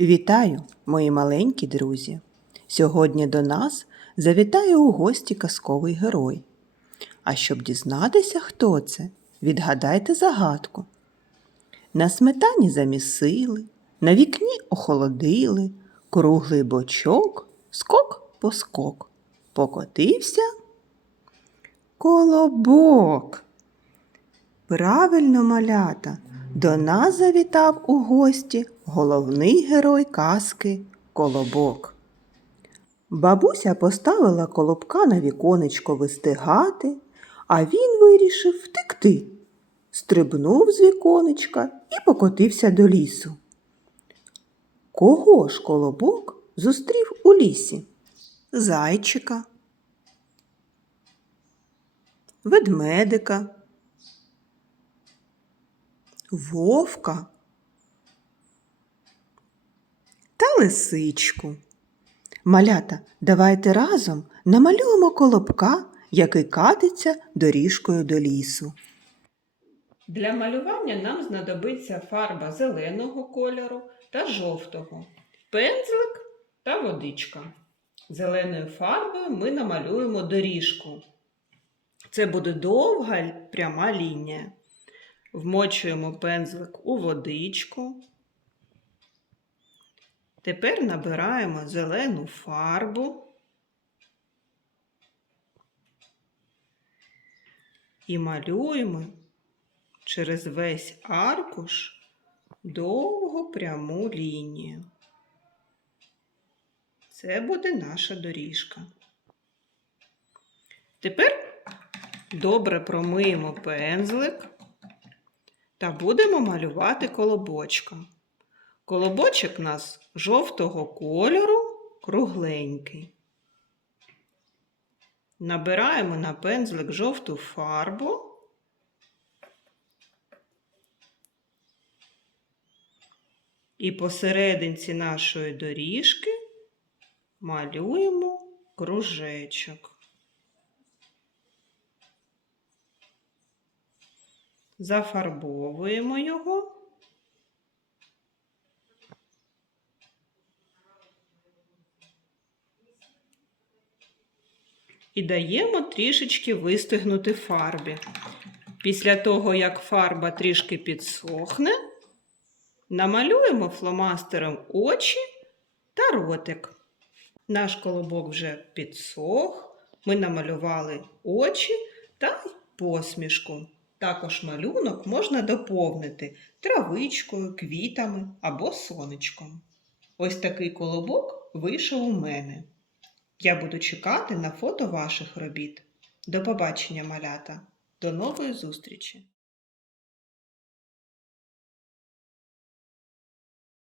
Вітаю, мої маленькі друзі! Сьогодні до нас завітає у гості казковий герой. А щоб дізнатися, хто це, відгадайте загадку. На сметані замісили, на вікні охолодили, круглий бочок, скок по скок. Покотився колобок. Правильно, малята, до нас завітав у гості головний герой казки Колобок. Бабуся поставила колобка на віконечко вистигати, а він вирішив втекти. Стрибнув з віконечка і покотився до лісу. Кого ж колобок зустрів у лісі? Зайчика, ведмедика, вовка та лисичку. Малята, давайте разом намалюємо колобка, який катиться доріжкою до лісу. Для малювання нам знадобиться фарба зеленого кольору та жовтого, пензлик та водичка. Зеленою фарбою ми намалюємо доріжку. Це буде довга пряма лінія. Вмочуємо пензлик у водичку. Тепер набираємо зелену фарбу і малюємо через весь аркуш довгу пряму лінію. Це буде наша доріжка. Тепер добре промиємо пензлик та будемо малювати колобочка. Колобочок у нас жовтого кольору, кругленький. Набираємо на пензлик жовту фарбу. І посерединці нашої доріжки малюємо кружечок. Зафарбовуємо його. І даємо трішечки вистигнути фарбі. Після того, як фарба трішки підсохне, Намалюємо фломастером очі та ротик. Наш колобок вже підсох. Ми намалювали очі та посмішку. Також малюнок можна доповнити травичкою, квітами або сонечком. Ось такий колобок вийшов у мене. Я буду чекати на фото ваших робіт. До побачення, малята! До нової зустрічі!